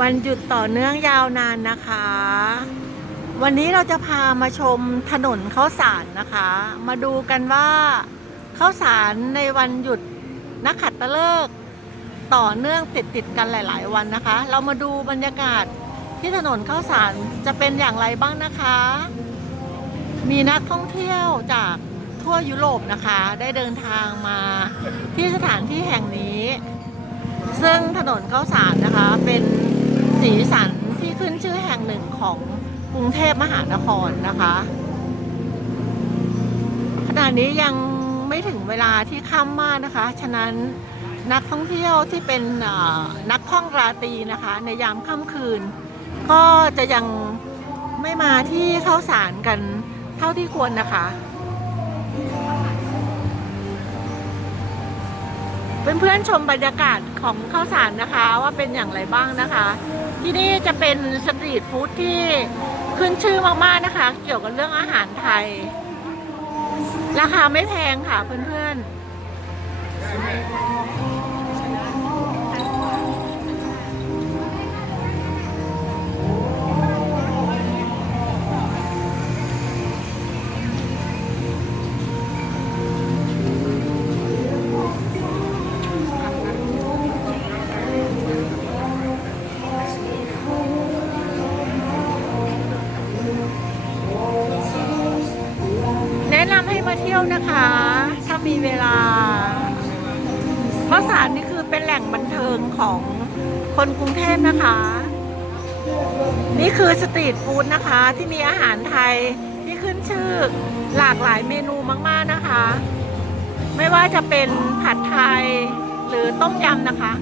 วันหยุดต่อเนื่องยาวนานนะคะ วันนี้เราจะพามาชมถนนข้าวสารนะคะ มาดูกันว่าข้าวสารในวันหยุดนักขัตฤกษ์ต่อเนื่องติดติดกันหลาย ๆ วันนะคะ เรามาดูบรรยากาศที่ถนนข้าวสารจะเป็นอย่างไรบ้างนะคะ มีนักท่องเที่ยวจาก ทั่วยุโรปนะคะ ได้เดินทางมาที่สถานที่แห่งนี้ ซึ่งถนนข้าวสารนะคะเป็นสีสันที่ขึ้นชื่อแห่งหนึ่งของกรุงเทพมหานครนะคะขณะนี้ยังไม่ถึงเวลาที่ค่ำมากนะคะ ฉะนั้นนักท่องเที่ยวที่เป็นนักท่องราตรีนะคะ ในยามค่ำคืน ก็จะยังไม่มาที่ข้าวสารกันเท่าที่ควรนะคะ เพื่อนๆชมบรรยากาศของข้าวสารนะคะว่าเป็นอย่างไรบ้างนะคะ ที่นี่จะเป็นสตรีทฟู้ดที่ขึ้นชื่อมากๆนะคะ เกี่ยวกับเรื่องอาหารไทย ราคาไม่แพงค่ะเพื่อนๆ มาเที่ยวนะคะ ถ้ามีเวลาข้าวสารนี่คือเป็นแหล่งบันเทิงของคนกรุงเทพนะคะ นี่คือสตรีทฟู้ดนะคะ ที่มีอาหารไทยที่ขึ้นชื่อหลากหลายเมนูมาก ๆนะคะ ไม่ว่าจะเป็นผัดไทยหรือต้มยำนะคะ